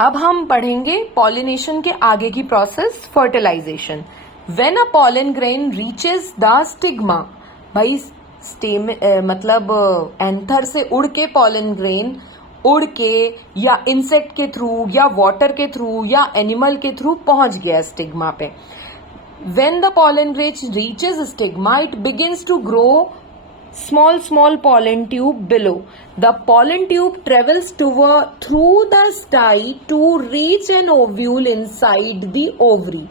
अब हम पढ़ेंगे पॉलिनेशन के आगे की process, fertilisation. When a pollen grain reaches the stigma, भाई मतलब एंथर से उड़ के पॉलन ग्रेन उड़ के या इंसेक्ट के थ्रू या वाटर के थ्रू या एनिमल के थ्रू पहुंच गया स्टिग्मा पे। When the pollen grain reaches stigma, it begins to grow small pollen tube below. The pollen tube travels through the style to reach an ovule inside the ovary.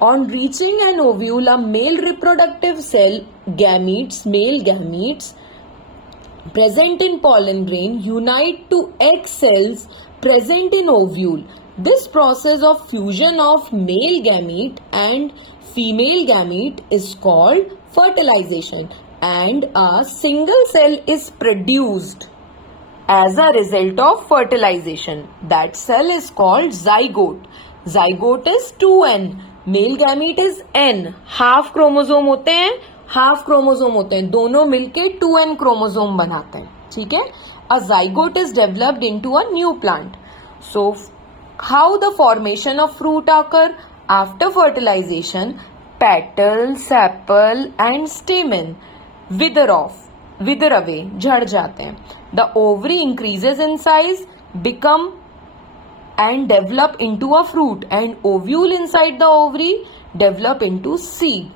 On reaching an ovule, a male reproductive cell, male gametes present in pollen grain unite to egg cells present in ovule. This process of fusion of male gamete and female gamete is called fertilization, and a single cell is produced as a result of fertilization. That cell is called zygote. Zygote is 2n, male gamete is n. Half chromosome होते हैं, दोनों मिलके 2n chromosome बनाते हैं, ठीक है। A zygote is developed into a new plant. So how the formation of fruit occur? After fertilization, petal, sepal and stamen wither away, झड़ जाते हैं. The ovary increases in size, become and develop into a fruit, and ovule inside the ovary develop into seed.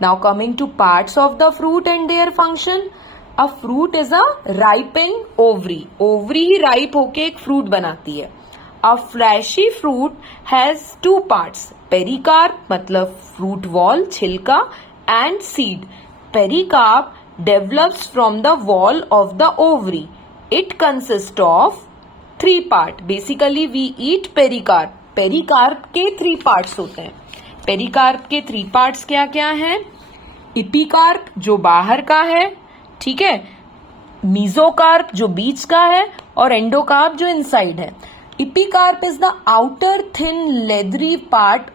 Now coming to parts of the fruit and their function. A fruit is a ripening ovary. Ovary he ripe होके एक fruit बनाती है. A fleshy fruit has two parts, pericarp मतलब fruit wall, छिलका, and seed. Pericarp develops from the wall of the ovary. It consists of 3 parts. Basically we eat pericarp. Pericarp के 3 parts होते हैं. Pericarp के 3 parts क्या क्या हैं? Epicarp जो बाहर का है, ठीक है, mesocarp जो बीच का है, और endocarp जो inside है. Epicarp is the outer thin leathery part.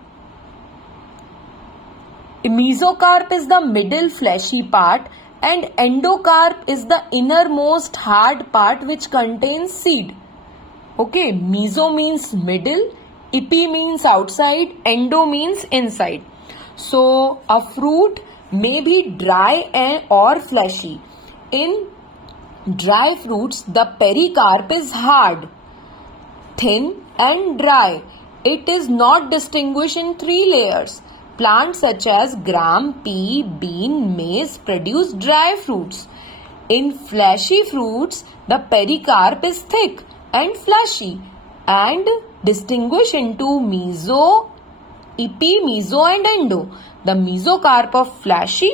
Mesocarp is the middle fleshy part, and endocarp is the innermost hard part which contains seed. Okay, meso means middle, epi means outside, endo means inside. So a fruit may be dry or fleshy. In dry fruits, the pericarp is hard, thin and dry. It is not distinguished in 3 layers. Plants such as gram, pea, bean, maize produce dry fruits. In fleshy fruits, the pericarp is thick and fleshy and distinguished into meso, epi, meso and endo. The mesocarp of fleshy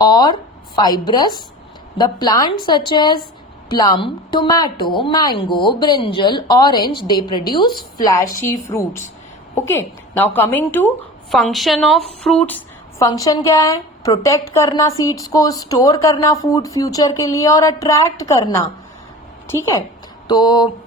or fibrous. The plants such as plum, tomato, mango, brinjal, orange, they produce fleshy fruits. Okay, now coming to function of fruits. Function क्या है? Protect करना seeds को, store करना food future के लिए, और attract करना, ठीक है। तो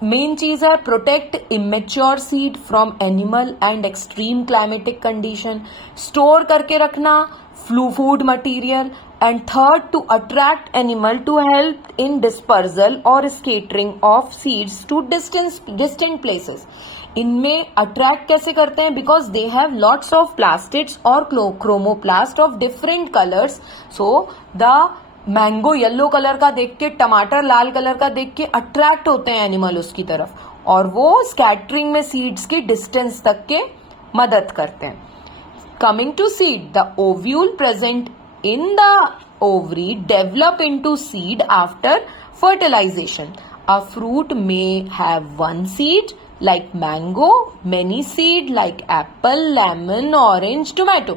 मेन चीज है protect immature seed from animal and extreme climatic condition, store करके रखना food material, and third to attract animal to help in dispersal और scattering of seeds to distant places. इनमें अट्रैक्ट कैसे करते हैं? Because they have lots of plastids और chromoplast of different colours. So the mango yellow colour का देख के, टमाटर लाल कलर का देख के अट्रैक्ट होते हैं एनिमल उसकी तरफ, और वो स्कैटरिंग में सीड्स की डिस्टेंस तक के मदद करते हैं. Coming to seed, the ovule present in the ovary develop into seed after fertilisation. A fruit may have 1 seed like mango, many seed like apple, lemon, orange, tomato.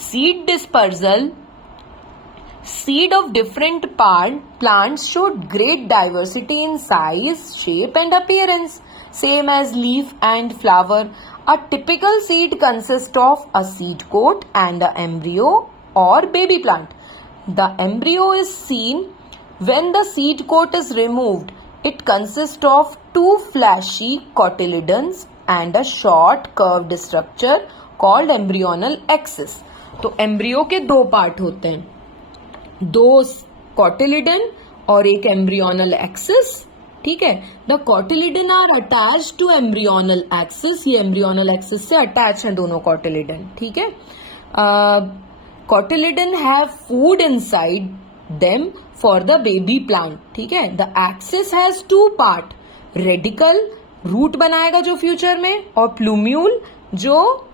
Seed dispersal. Seed of different plants showed great diversity in size, shape and appearance, same as leaf and flower. A typical seed consists of a seed coat and an embryo or baby plant. The embryo is seen when the seed coat is removed. It consists of 2 fleshy cotyledons and a short curved structure called embryonal axis. तो embryo के 2 part होते हैं, 2 cotyledon और एक embryonal axis, ठीक है. The cotyledon are attach to embryonal axis. ये embryonal axis से अटैच है दोनों कॉटिलिडन. ठीक है. Cotyledon have food inside them for the baby plant. ठीक है. The axis has two part. Radicle root बनाएगा जो फ्यूचर में, और प्लूम्यूल जो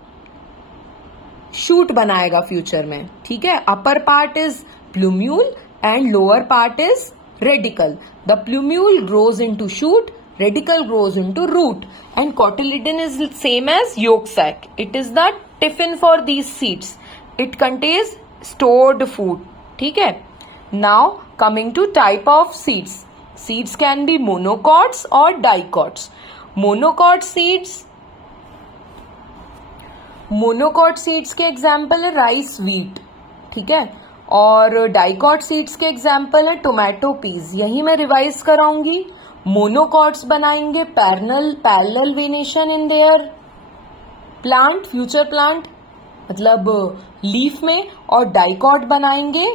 शूट बनाएगा फ्यूचर में. ठीक है. Upper part is plumule and lower part is radicle. The plumule grows into shoot, radicle grows into root, and cotyledon is same as yolk sac. It is the tiffin for these seeds. It contains stored food. ठीक है. Now coming to type of seeds. Seeds can be monocots or dicots. Monocot seeds के example है rice wheat. ठीक है. और dicot seeds के example है tomato peas. यही मैं रिवाइज कराऊंगी. मोनोकॉट्स बनाएंगे parallel venation in their plant, future plant मतलब लीफ में, और डाइकॉट बनाएंगे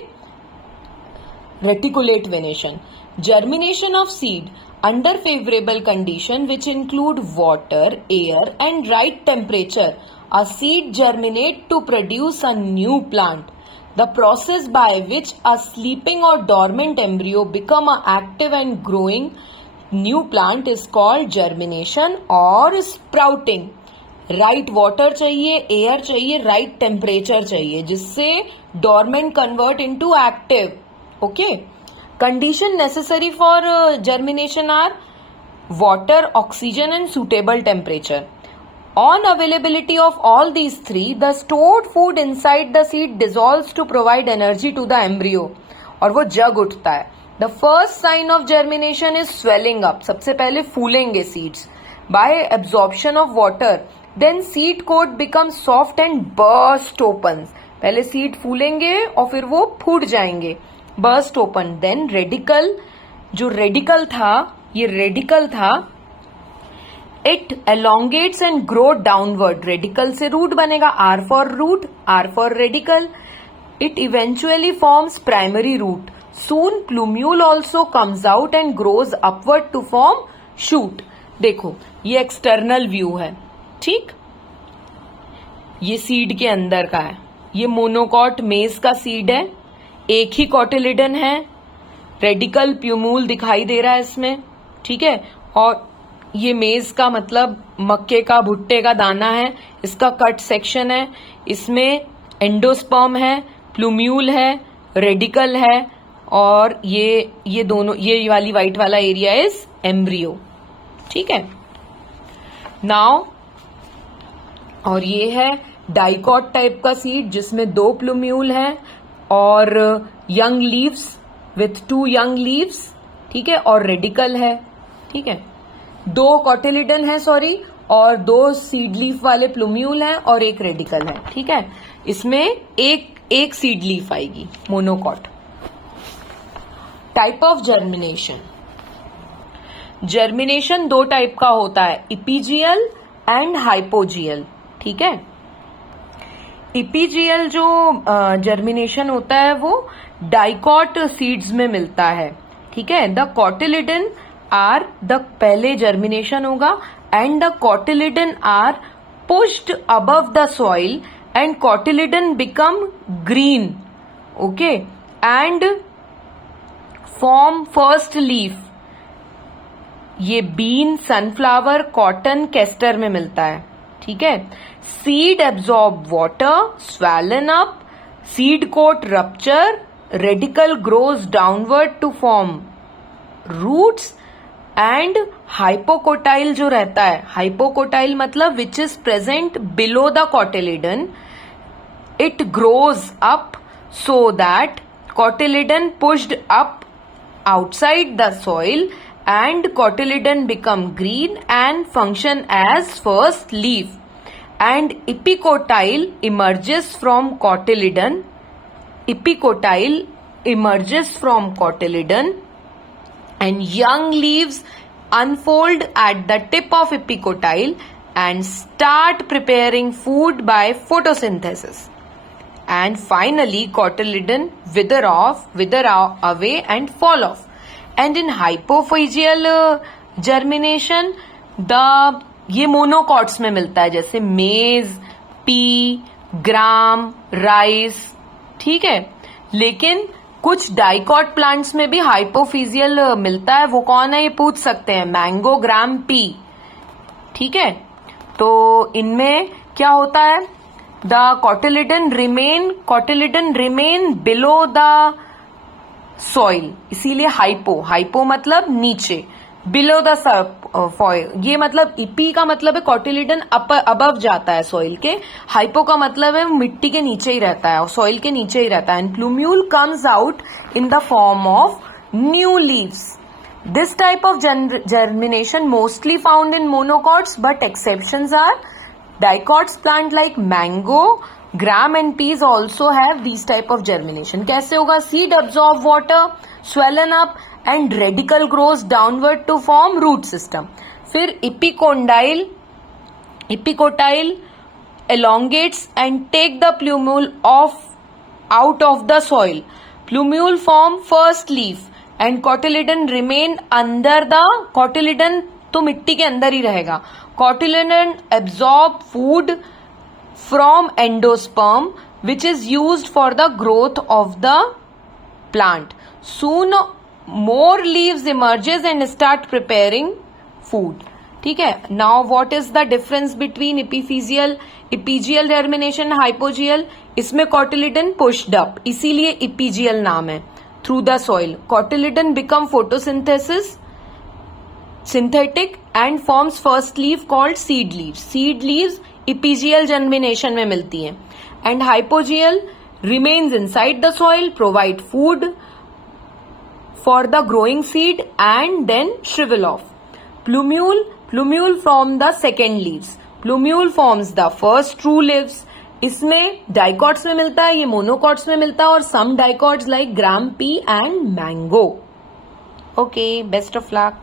reticulate venation. Germination of seed under favourable condition which include water, air and right temperature. A seed germinate to produce a new plant. The process by which a sleeping or dormant embryo become an active and growing new plant is called germination or sprouting. Right water चाहिए, air चाहिए, right temperature चाहिए, जिससे dormant convert into active. Okay. Condition necessary for germination are water, oxygen and suitable temperature. On availability of all these three, the stored food inside the seed dissolves to provide energy to the embryo, और वो जग उठता है. The first sign of germination is swelling up. सबसे पहले फूलेंगे seeds by absorption of water. Then seed coat becomes soft and burst open. पहले seed फूलेंगे और फिर वो फूट जाएंगे, burst open. Then radicle, जो radicle था, ये radicle था, it elongates and grow downward. Radicle से root बनेगा, R for root, R for radicle. It eventually forms primary root. Soon plumule also comes out and grows upward to form shoot. देखो ये external view है. ठीक. ये seed के अंदर का है. ये मोनोकॉट मेज का सीड है. एक ही कॉटिलिडन है. रेडिकल प्लूम्यूल दिखाई दे रहा है इसमें. ठीक है. और ये मेज का मतलब मक्के का, भुट्टे का दाना है. इसका कट सेक्शन है. इसमें एंडोस्पर्म है, प्लूम्यूल है, रेडिकल है, और ये दोनों, ये वाली व्हाइट वाला एरिया इज एम्ब्रियो. ठीक है. नाउ और ये है डाइकॉट टाइप का सीड जिसमें 2 प्लूम्यूल है और young leaves with 2 young leaves. ठीक है. और रेडिकल है. ठीक है. 2 कॉटिलिडन है और 2 सीड लीफ वाले प्लूम्यूल हैं और 1 रेडिकल है. ठीक है. इसमें एक सीड लीफ आएगी, monocot. Type of germination. Germination 2 type का होता है, इपीजियल एंड हाइपोजियल. ठीक है. इपीजियल जो जर्मिनेशन होता है वो डाइकॉट सीड्स में मिलता है. ठीक है. द कॉटिलिडन आर द पहले जर्मिनेशन होगा and the cotyledon are pushed above the soil and cotyledon become green. Okay. And form first leaf. ये बीन, सनफ्लावर, कॉटन, केस्टर में मिलता है. ठीक है. Seed absorb water, swollen up, seed coat rupture, radicle grows downward to form roots, and hypocotyle जो रहता है, hypocotyle मतलब which is present below the cotyledon, it grows up so that cotyledon pushed up outside the soil and cotyledon become green and function as first leaf. And epicotyle emerges from cotyledon. Epicotyle emerges from cotyledon and young leaves unfold at the tip of epicotyle and start preparing food by photosynthesis. And finally cotyledon wither away and fall off. And in hypogeal germination ये monocots में मिलता है, जैसे मेज, P, ग्राम, rice, ठीक है। लेकिन कुछ डाइकॉट प्लांट्स में भी हाइपोफिजियल मिलता है, वो कौन है ये पूछ सकते हैं, मैंगो, ग्राम, पी, ठीक है। तो इनमें क्या होता है, the cotyledon remain below the soil, इसीलिए हाइपो मतलब नीचे, बिलो द सॉइल, ये मतलब इपी का मतलब है कॉटिलिडन अबव जाता है सॉइल के, हाइपो का मतलब है मिट्टी के नीचे ही रहता है और सॉइल के नीचे ही रहता है। And plumule comes out in the form of new leaves. This type of germination mostly found in monocots, but exceptions are dicots plant like mango, gram and peas also have these type of germination. कैसे होगा, seed absorb water, swellen up and radicle grows downward to form root system. फिर epicotyle elongates and take the plumule out of the soil. Plumule form first leaf and cotyledon remain under the, cotyledon तो मिट्टी के अंदर ही रहेगा। Cotyledon absorb food from endosperm which is used for the growth of the plant. Soon more leaves emerges and start preparing food, ठीक है। Now what is the difference between epigeal germination, hypogeal? इसमें cotyledon pushed up, इसीलिए epigeal नाम है, through the soil. Cotyledon become synthetic and forms first leaf called seed leaves. Seed leaves epigeal germination में मिलती हैं. And hypogeal remains inside the soil, provide food for the growing seed and then shrivel off. Plumule from the second leaves. Plumule forms the first true leaves. इसमें dicots में मिलता है, ये monocots में मिलता है, और some dicots like gram, pea and mango. Okay, best of luck.